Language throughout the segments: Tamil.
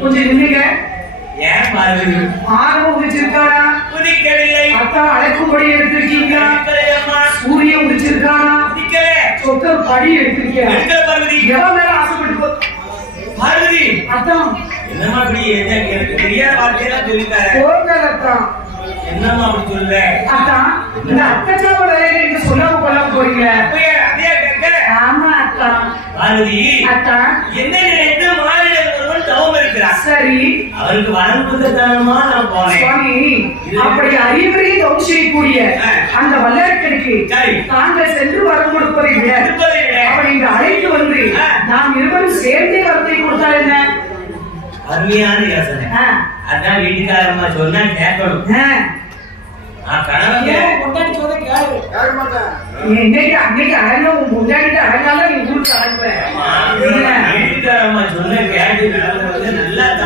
கொஞ்சம் நில்லுங்க. ஏன் பார்வதி ஆர்வம் உதிச்சிருக்கானா? உதிக்கவில்லை. அத்தா அழைக்கும்படி எடுத்திருக்கீங்களா? சூரியன் உதிச்சிருக்கானா? உதிக்கல. சொத்த படி எடுத்திருக்கீங்க. எடுக்கல பார்வதி. எவ்வளவு நேரம் ஆசைப்பட்டு போ பார்வதி. அத்தா என்னமா அப்படி எனக்கு தெரியாத வார்த்தையெல்லாம் சொல்லிட்டாரு. போங்க அத்தா. என்னமா அப்படி சொல்ற? அத்தா இந்த அக்கச்சாவ வேலையை நீங்க சொல்லாம கொள்ளாம போறீங்க. அதே கேட்க. ஆமா அத்தா. பார்வதி அத்தா என்ன நினைத்து மாறிடல் ஒருவன் தவம் இருக்கிறார். சரி அவருக்கு வரம் கொடுத்ததானமா நான் போனேன். சுவாமி அப்படி அறிவுரை தவம் செய்யக்கூடிய அந்த வல்லரக்கனுக்கு தாங்கள் சென்று வரம் கொடுப்பதை விட அவரை இங்கு அழைத்து வந்து நாம் இருவரும் சேர்ந்தே வரத்தை கொடுத்தால் என்ன? அருமையான யோசனை. அதான் வீட்டுக்காரமா சொன்னா கேட்கணும்.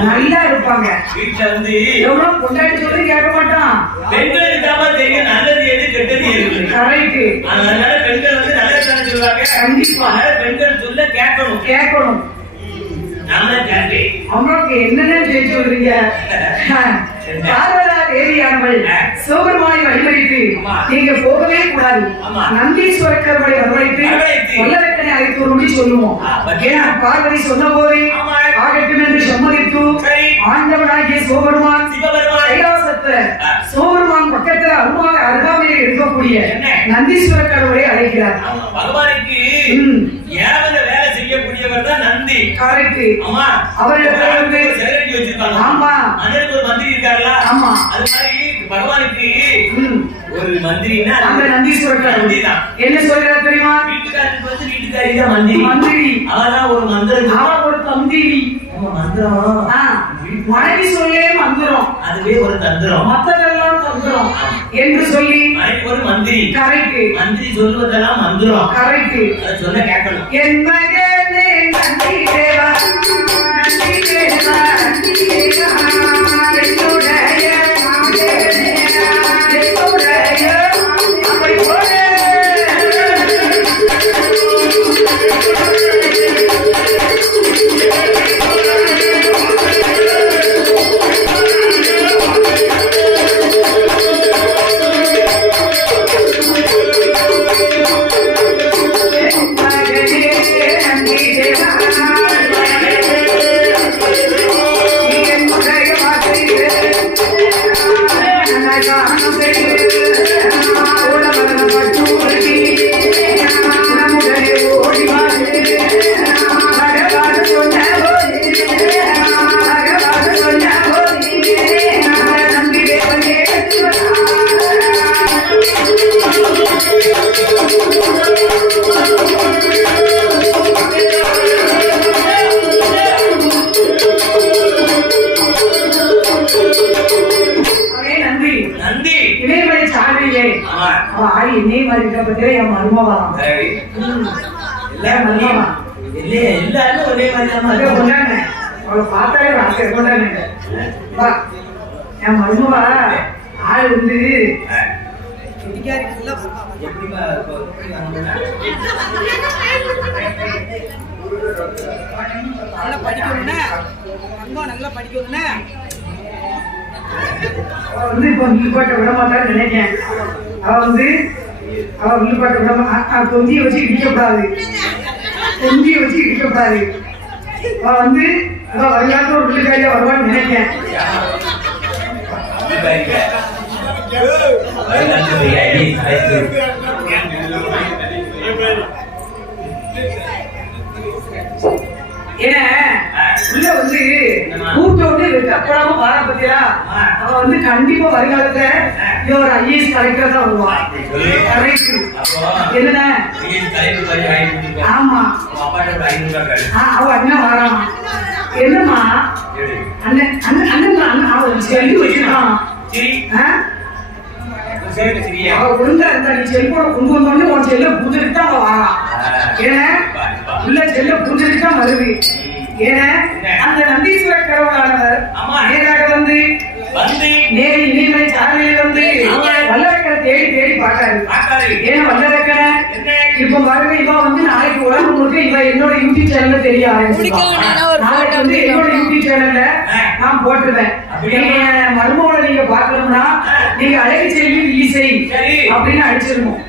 நல்லா இருப்பாங்க. வீட்டுல வந்து எவ்வளவு கொண்டாடி சொல்லி கேட்க மாட்டான். பெண்களுக்கு தான் தெரியும் நல்லது எது கெட்டது எது. கரெக்ட். அதனால பெண்கள் வந்து நல்லது சொல்லுவாங்க. கண்டிப்பா பெண்கள் சொல்ல கேட்கணும். அம்மாவுக்கு என்னென்ன பேச்சு சொல்றீங்க? தேவியானவள் சிவபெருமானை வழிபடித்து நீங்க போகவே கூடாது. நந்தீஸ்வரரை வரவழைத்து வல்லரக்கனை அழைத்து ஒரு சொல்லுவோம். ஏன்னா பார்வதி சொன்ன போதே ஆகட்டும் என்று சம்மதித்து ஆண்டவனாகிய சிவபெருமான் கைலாசத்துல சிவபெருமான் பக்கத்துல அருகாமையில் இருக்கக்கூடிய நந்தீஸ்வர கடவுளை அழைக்கிறார். பகவானுக்கு வேலை செய்யக்கூடியவர் தான் நந்தி. கரெக்ட். ஆமா அவரிடத்துல செக்ரட்டரி வச்சிருக்காங்க. ஆமா அதற்கு ஒரு மந்திரி இருக்காருல்ல. ஆமா அது மாதிரி பகவானுக்கு ஒரு மந்திரினா அந்த நந்தீஸ்வர கடவுள் தான். என்ன சொல்றாரு தெரியுமா? வீட்டுக்காரருக்கு வந்து வீட்டுக்காரி தான் மந்திரி. அவதான் ஒரு மந்திரம். அவ ஒரு தந்திரி. மந்திரம் மனைவி சொல்லே மந்திரம். அதுவே ஒரு தந்திரம். மத்ததெல்லாம் தந்திரம் என்று சொல்லி ஒரு மந்திரி. கரெக்ட். மந்திரி சொல்வதெல்லாம் மந்திரம். கரெக்ட். அத சொல்ல கேட்கணும். என் மகனே நந்தி தேவா நந்தி தேவா நந்தி தேவா என்னுடைய அப்படி போல எல்லாரும் ஒரே மாதிரி கொண்டாங்க. அவளை பார்த்தாலே ஆசை கொண்டாங்க. என் மருமவா ஆள் வந்து நல்லா படிக்கணும்னா வந்து இப்போ வில்லுப்பாட்டை விட மாட்டான்னு நினைக்கிறேன். அவ வந்து வில்லுப்பாட்டை விட தொந்தியை வச்சு இடிக்கப்படாது. அவ வந்து வரலாற்று ஒரு வில்லுக்காரியா வருவான்னு நினைக்கிறேன். ஏன்னா உள்ள வந்து கூட்டோடு வெக்கப்படாம வார பத்தியா அவ வந்து கண்டிப்பா வருங்காலத்துல ஒரு ஐஏஎஸ் கலெக்டர் தான் வருவான். என்ன ஆமா அவ அண்ணன் வரான். என்னம்மா அண்ணன் அண்ணன் அண்ணன் அண்ணன் அவன் சொல்லி வச்சிருக்கான். அவ ஒழுங்கா இருந்தா நீ செல்போனை கொண்டு வந்தோடனே உன் செல்ல புரிஞ்சுட்டு தான் அவ வாரான். ஏன்னா உள்ள செல்ல புரிஞ்சுட்டு தான் வருது. ஏன்னா அந்த நந்தீஸ்வர கடவுளானவர் நேராக வந்து நேரி நீர்மலை சாலையில வந்து வல்லரக்கனை தேடி தேடி பார்க்காரு. ஏன்னா வல்லரக்கனை இப்ப பாருங்க இவ வந்து நாளைக்கு உலகம் முழுக்க இவ என்னோட யூடியூப் சேனல்ல தெரிய ஆரம்பிச்சிருக்கோம். நாளைக்கு வந்து என்னோட யூடியூப் சேனல்ல நான் போட்டுருவேன். நீங்க மருமகளை நீங்க பாக்கணும்னா நீங்க அழகு செல்வி இசை அப்படின்னு அடிச்சிருக்கோம்.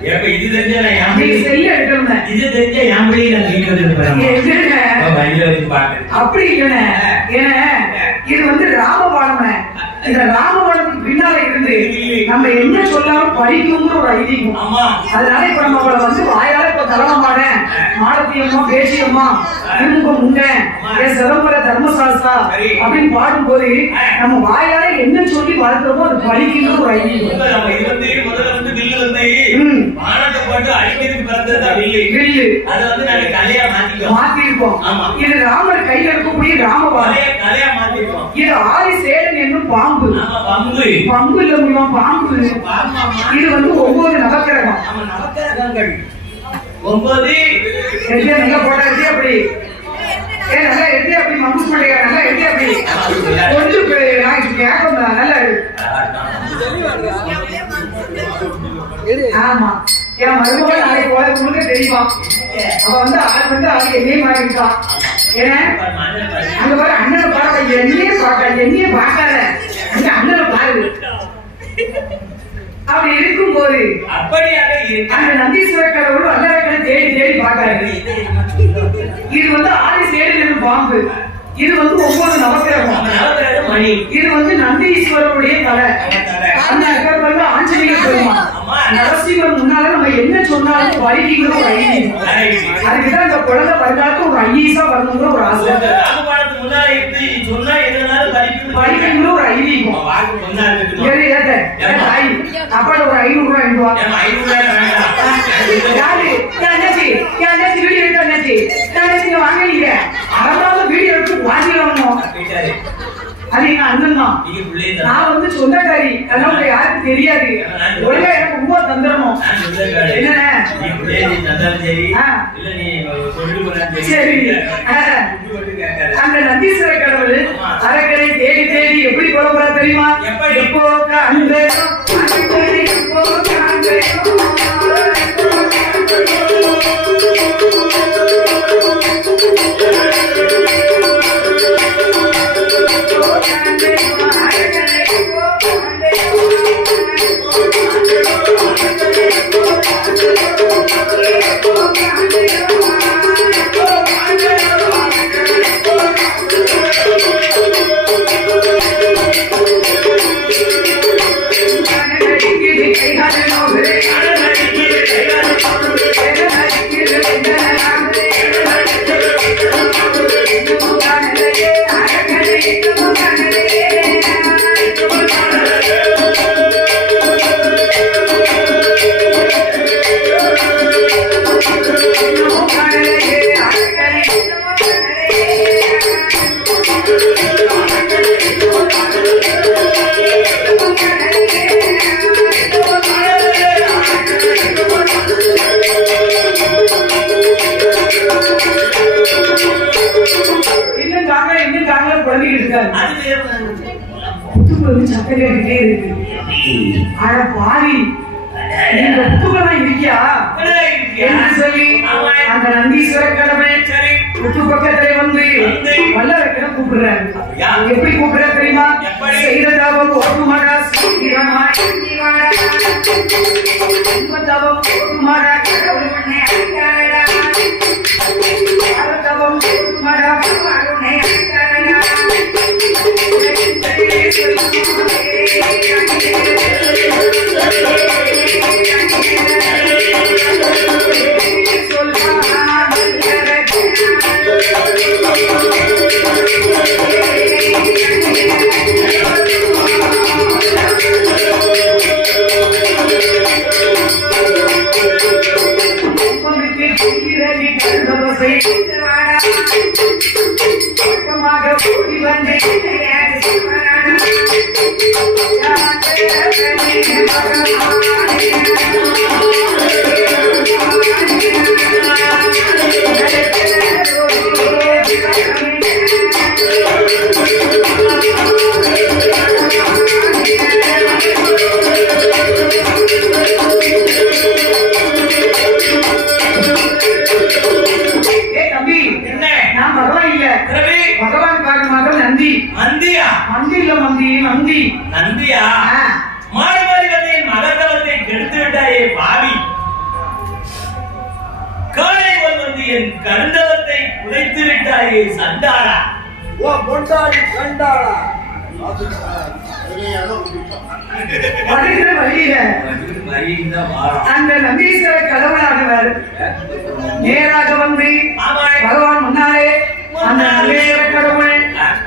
நீங்க செல்ல எடுக்கணும். அப்படி இல்லைன்னு ஏன்னா இது வந்து ராமபாணம். இந்த ராமபாணத்துக்கு பின்னால இருந்து நம்ம என்ன சொல்லாலும் படிக்கணுங்கிற ஒரு ஐதீகம். அதனால இப்ப நம்ம அவளை வந்து வாயால இப்ப தரணமான மாலத்தியம்மா பேசியம்மா இருமுகம் உண்டை சிதம்பர தர்மசாஸ்திரா அப்படின்னு பாடும்போது நம்ம வாயால என்ன சொல்லி வளர்க்கிறோமோ அது படிக்கணும்னு ஒரு ஐதீகம். மாத்திருக்கோம். இது ராமர் கையில இருக்கக்கூடிய ராமபாணம். இது ஆதிசேடன் என்னும் பாம்பு. பம்பு இல்ல முடியும் பாம்பு. இது வந்து 9 நவக்கிரகம். 9 நல்லா போட்டாச்சு. அப்படி நல்லா எடுத்து அப்படி மம்பூஸ் பண்ணிக்க நல்லா எடுத்து அப்படி கொஞ்சம் கேட்கும் நல்லா. ஆமா என் மருமகள் நாளைக்கு போல முழுக்க தெரியுமா. அவ வந்து ஆள் என்னையே மாறிட்டான். ஏன்னா அங்க பாரு அண்ணனை பார்க்க என்னையே பார்க்காத அங்க அண்ணனை பாரு. அப்படி இருக்கும் போது அந்த நந்தீஸ்வர கடவுள் வல்லரக்கனை தேடி தேடி பார்க்காரு. இது வந்து ஆதிசேடன் பாம்பு. இது வந்து 9 நவக்கிரகம். இது வந்து நந்தீஸ்வரருடைய தலை. அந்த வந்து ஆஞ்சநேயர் பெருமான் நரசிம்மர் முன்னால நம்ம என்ன சொன்னாலும் படிக்கிற ஒரு ஐதீகம். அதுக்குதான் இந்த குழந்தை வருங்காலத்து ஒரு ஐஏஎஸ்ஸா வரணுங்கிற ஒரு ஆசை. படிக்கிற ஒரு ஐதீகம். அப்பாட ஒரு 500 ரூபாய் வீடியோ எடுத்து வாங்க. அறந்தாலும் வீடியோ எடுத்து வாங்கிடணும். அது எங்க அண்ணன் தான். நான் வந்து சொந்தக்காரி. அதனால யாருக்கும் தெரியாது. ஒழுங்கா எனக்கு ரொம்ப தந்திரமும் என்ன சரி. அந்த நந்தீஸ்வர கடவுள் அரக்கனை தேடி தேடி எப்படி கொலை தெரியுமா? எப்போ அந்த சக்கரே இருக்கு. அட பாவி நீங்க புத்துக்கெல்லாம் இருக்கியா என்று சொல்லி அந்த நந்தீஸ்வர கடவுள் புத்து பக்கத்துல வந்து வல்லரக்கனை கூப்பிடுறாரு. எப்படி கூப்பிடுறாரு தெரியுமா? செய்ததாவும் ஓட்டுமாடா சீக்கிரமா தவம் ஓட்டுமாடா கடவுள் உன்னை அழைத்தாரடா. தவம் ஓட்டுமாடா உன்னை அழைத்தாரடா. சொல்ல மனசை பக்கமாக ஓடி வந்து நந்தியா மாடுமாரிகளின் மகத்தவத்தை கெடுத்து விட்டாயே பாவி. காலை வந்து என் கண்டவத்தை குலைத்து விட்டாயே சண்டாளா. ஓ பொண்டாடி சண்டாளா. அந்த நந்தீஸ்வர கடவுளானவர் நேராக வந்து பகவான் முன்னாலே அந்த நந்தீஸ்வர கடவுள்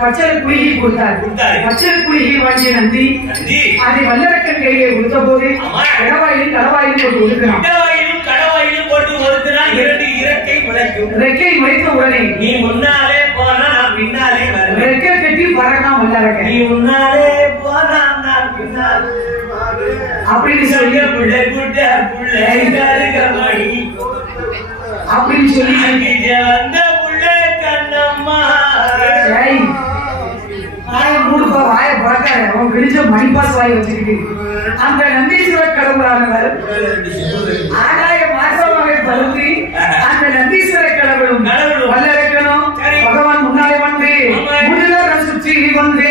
பச்சை குளிகை கொடுத்தார். பச்சை குளிகை வாங்கிய நந்தி அதை வல்லரக்கன் கையை கொடுத்த போது கடவாயிலும் கடவாயிலும் போட்டு ஒதுக்கிறான். கடவாயிலும் போட்டு ஒதுக்கிறான். இரண்டு இறக்கை முளைக்கும். ரெக்கை முளைத்த உடனே நீ முன்னாலே போனா நான் பின்னாலே வருவேன். ரெக்கை கட்டி பறக்காம வல்லரக்கன். நீ முன்னாலே போனா நான் பின்னாலே அப்படின்னு சொல்லி புள்ளை புட்ட புள்ளை கருகமணி அப்படின்னு சொல்லி அந்த புள்ளை கண்ணம்மா மூடுப்பா வாய பார்க்காத. அவன் பிடிச்ச மணிப்பாஸ் வாயை வச்சுக்கிட்டு அந்த நந்தீஸ்வர கடவுளானவர் ஆகாய மாசமாக பருந்தி அந்த நந்தீஸ்வர கடவுளும் வல்லரக்கனும் பகவான் முன்னாலே வந்து முழுதர சுற்றி வந்து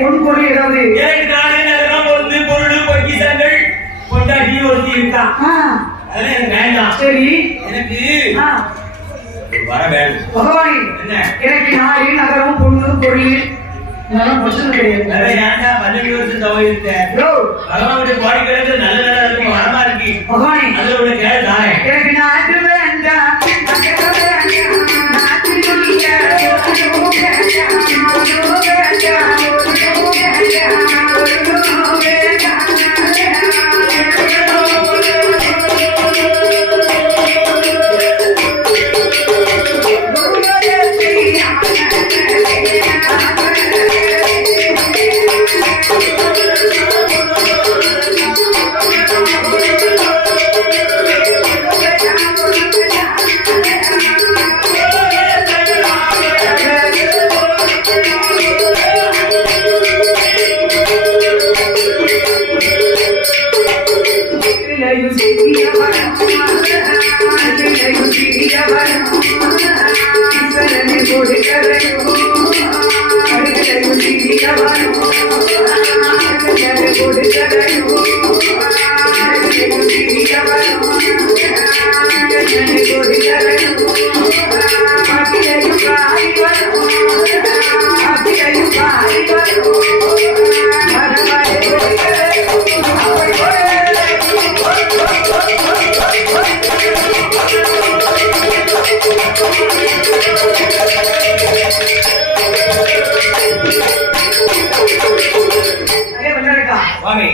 பொன் பொருள் ஏதாவது சரி பகவானே எனக்கு நாளை நகரம் பொண்ணு பொருள் பிரச்சனை கிடையாது. பகவானே எனக்கு நாட்டு வேண்டாம்.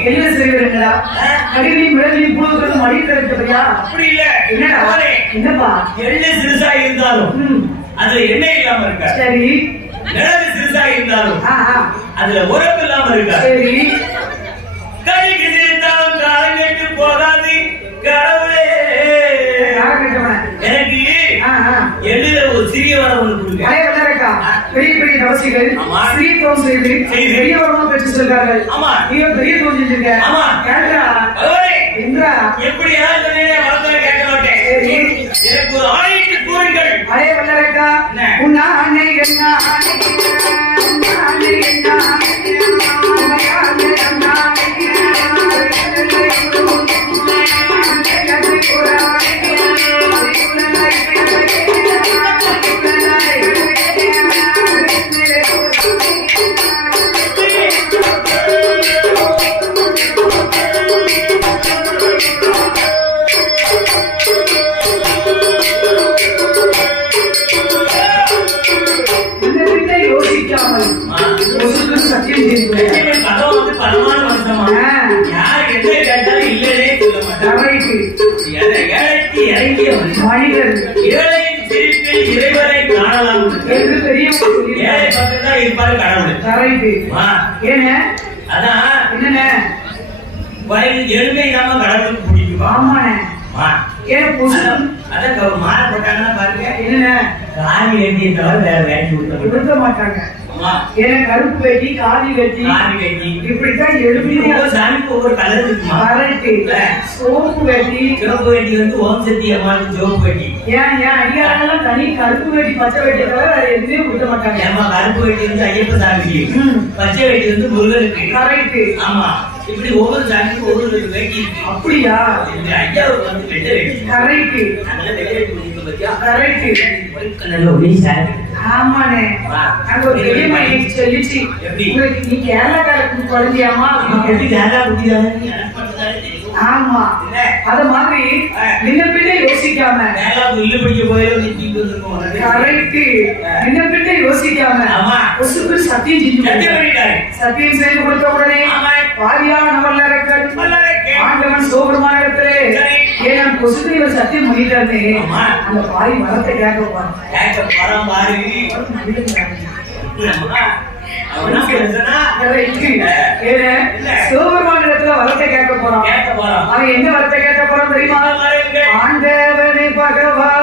என்ன செய்வீங்களா? அடிநீ மிளகு பூக்கிறது மடியில் இருக்கிறதையா? அப்படி இல்ல. என்னப்பா எள்ளு சிறுசா இருந்தாலும் அதுல எண்ணெய் இல்லாம இருக்கா? சரி. மிளகு சிறுசா இருந்தாலும் அதுல உரப்பு இல்லாம இருக்கா? சரி. கடிக்கு சிரித்தாலும் காலம் கெட்டு போகாது கடவுளே. எனக்கு எள்ளுல ஒரு சிறிய வரம் ஒன்று கொடுங்க. பெரிய பெரிய தவசிகள் ஸ்ரீ தவம் செய்து பெரிய வரமா பெற்று சொல்றார்கள். நீங்க பெரிய தவம் செஞ்சிருக்க. கேட்டா என்றா எப்படியாவது வரத்தை கேட்க மாட்டேன். எனக்கு ஒரு ஆணையிட்டு கூறுங்கள். அடே வல்லரக்கா, உன் அன்னை என்ன இறைவரை காணலாம் என்று பெரிய ஏழை பக்கம் தான் இருப்பாரு கடவுள். அதான் என்ன எளிமை இல்லாம கடவுளுக்கு பிடிக்கும். ஆமாண்ணே. அதான் மாற போட்டாங்கன்னா பாருங்க, என்ன காவி வேட்டியை தவிர வேற வேட்டி கொடுக்க மாட்டாங்க. ஏன்னா கருப்பு வேட்டி, காவி வேட்டி, இப்படித்தான் எழுதியா சாமிக்கு ஒவ்வொரு கலர் இருக்குமா. சோப்பு வேட்டி, சிவப்பு வேட்டி வந்து ஓம் சக்தி அம்மாவுக்கு சிவப்பு வேட்டி. ஏன் அடியாரெல்லாம் தனி கருப்பு வேட்டி, பச்சை வேட்டியை தவிர வேற எதுவுமே கொடுக்க மாட்டாங்க. ஏமா கருப்பு வேட்டி வந்து ஐயப்ப சாமிக்கு, பச்சை வேட்டி வந்து முருகனுக்கு. கரெக்ட். ஆமா, இப்படி ஒவ்வொரு சாமிக்கும் ஒவ்வொரு வேட்டி இருக்கு. அப்படியா? ஐயாவுக்கு வந்து வெட்ட வேட்டி. கரெக்ட். அதனால வெட்ட வேட்டி முடிக்க பத்தியா. கரெக்ட். ஒயிட் கலர்ல ஒரே சாரி. ஆமாண்ணே. அங்க ஒரு பெரிய மைக்கு சொல்லிச்சு, நீ கேரளாக்காரருக்கு குழந்தையாமா? எப்படி கேரளா குட்டிதானே. ஆமா, அத மாதிரி நின்ன பின்ன யோசிக்காம இல்ல படிக்க போயிடும். கரெக்ட். நின்ன பின்ன யோசிக்காம ஒசுக்கு சத்தியம் செஞ்சு சத்தியம் செய்து கொடுத்த உடனே பாரியான வல்லரக்கன் ஆண்டவன் சோபரமான இடத்திலே ஏன் கொசுக்கு இவர் சத்தியம் பண்ணிட்டாரு. அந்த பாரி மரத்தை கேட்க போறான். சிவபெருமான இடத்துல வரத்தை கேட்க போறான். அவன் என்ன வரத்தை கேட்க போறான் தெரியுமா? ஆண்டவனே பகவான்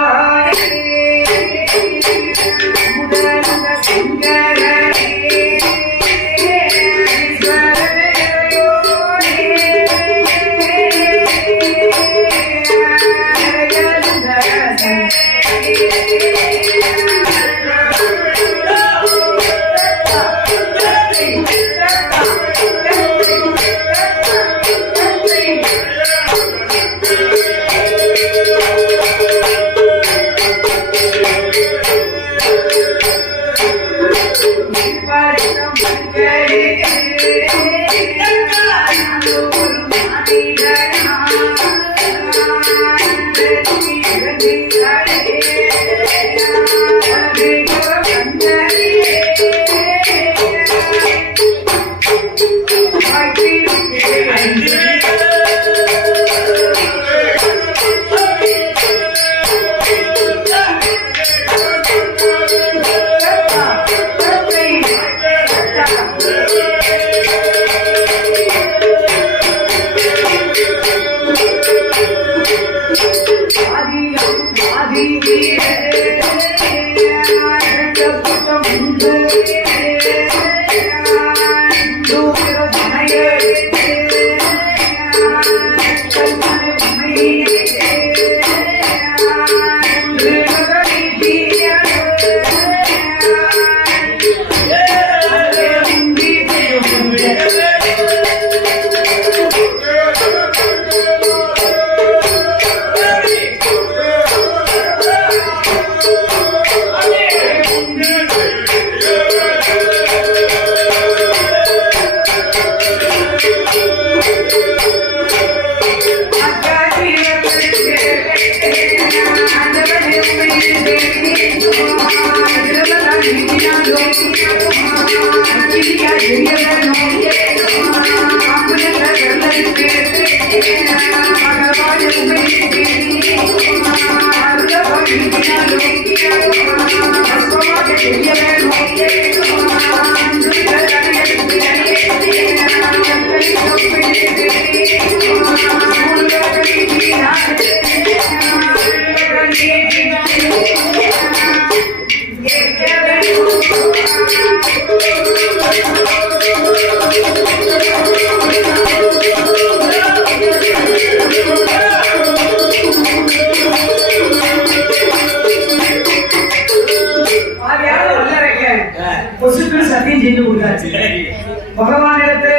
பகவானிடத்து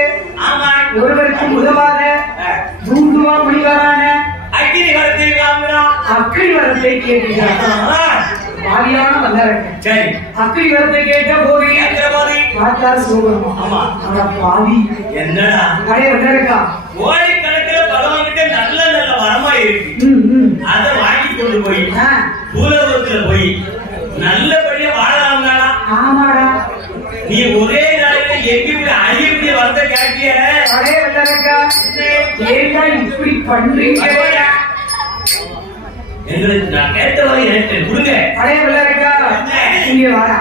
ஆமா ஒருவருக்கும் உதவாத தூண்டுவா முனிவரான அக்கினி வரத்தை காமிறான். அக்கினி வரத்தை கேட்கிறார். பாலியான வந்தாருங்க. சரி அக்கினி வரத்தை கேட்ட போது கேட்கிற போது பார்த்தார் சிவபெருமான். ஆமா. அட பாவி என்னடா கடை வந்தாருக்கா. கோடிக்கணக்கில் பகவான்கிட்ட நல்ல நல்ல வரமா இருக்கு. அதை வாங்கி கொண்டு போய் பூலோகத்துல போய் நல்லபடியா வாழலாம்னா ஆமாடா. நீ ஒரே நாளில எங்க அழியக்கூடிய வரத்தை கேட்கிய கடை வந்தாருக்கா. ஏண்டா இப்படி பண்றீங்க? எங்களுக்கு நான் கேட்டவரை எனக்கு கொடுங்க. கடை வந்தாருக்கா. இங்க வாடா.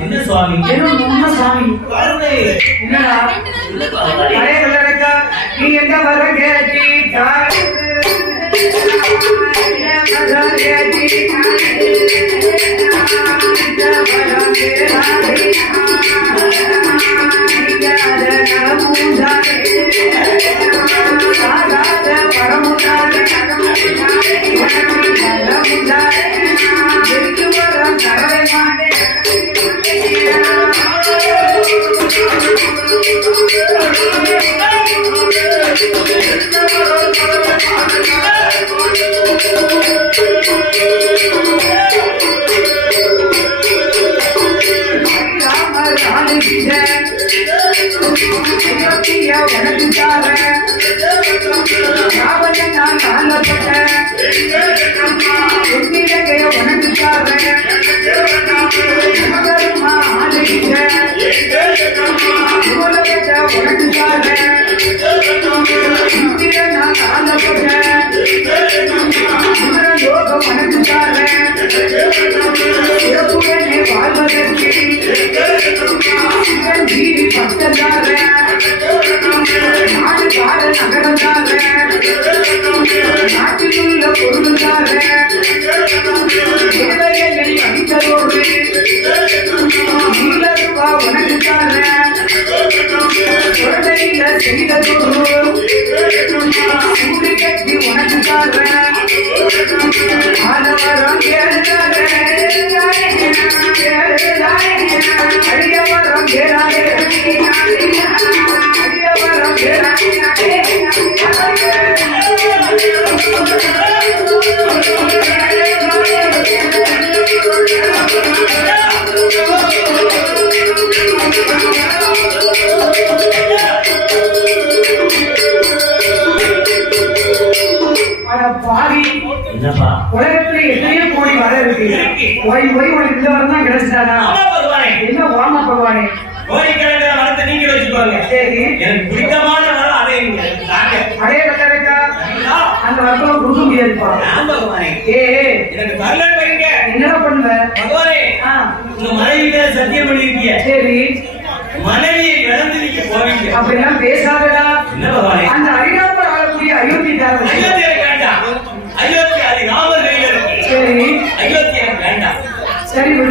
என்ன சுவாமி? என்ன உண்மை சாமி? வருணே. என்னடா கடை வந்தாருக்கா. நீ எங்க வர கேட்டீட்டா? என்னப்பா உலகத்துல எத்தனையோ கோடி வர இருக்கு. போய் போய் உனக்கு இந்த வரம் தான் கிடைச்சிட்டானா? ஆமா பகவானே. என்ன ஓமா பகவானே? கோடிக்கணக்கான வரத்தை நீங்க வச்சுக்கோங்க. சரி எனக்கு பிடித்தமான வரம் அதை தாங்க. அடைய வந்தாருக்கா. அந்த வரத்துல கொடுக்க முடியாதுப்பா. ஆமா பகவானே. எனக்கு வரல வைங்க. என்னடா பண்ணுவ பகவானே? உங்க மனைவியில சத்தியம் பண்ணிருக்கீங்க. சரி மனைவியை இழந்து நீங்க போவீங்க. அப்படிலாம் பேசாதடா. என்ன பகவானே? அந்த அரிடாப்பர் ஆளக்கூடிய அயோத்திக்காரன். அயோத்தியா வேண்டாம். அயோத்தியா அது ராமர் கையில இருக்கு. சரி அயோத்தியா வேண்டாம். சரி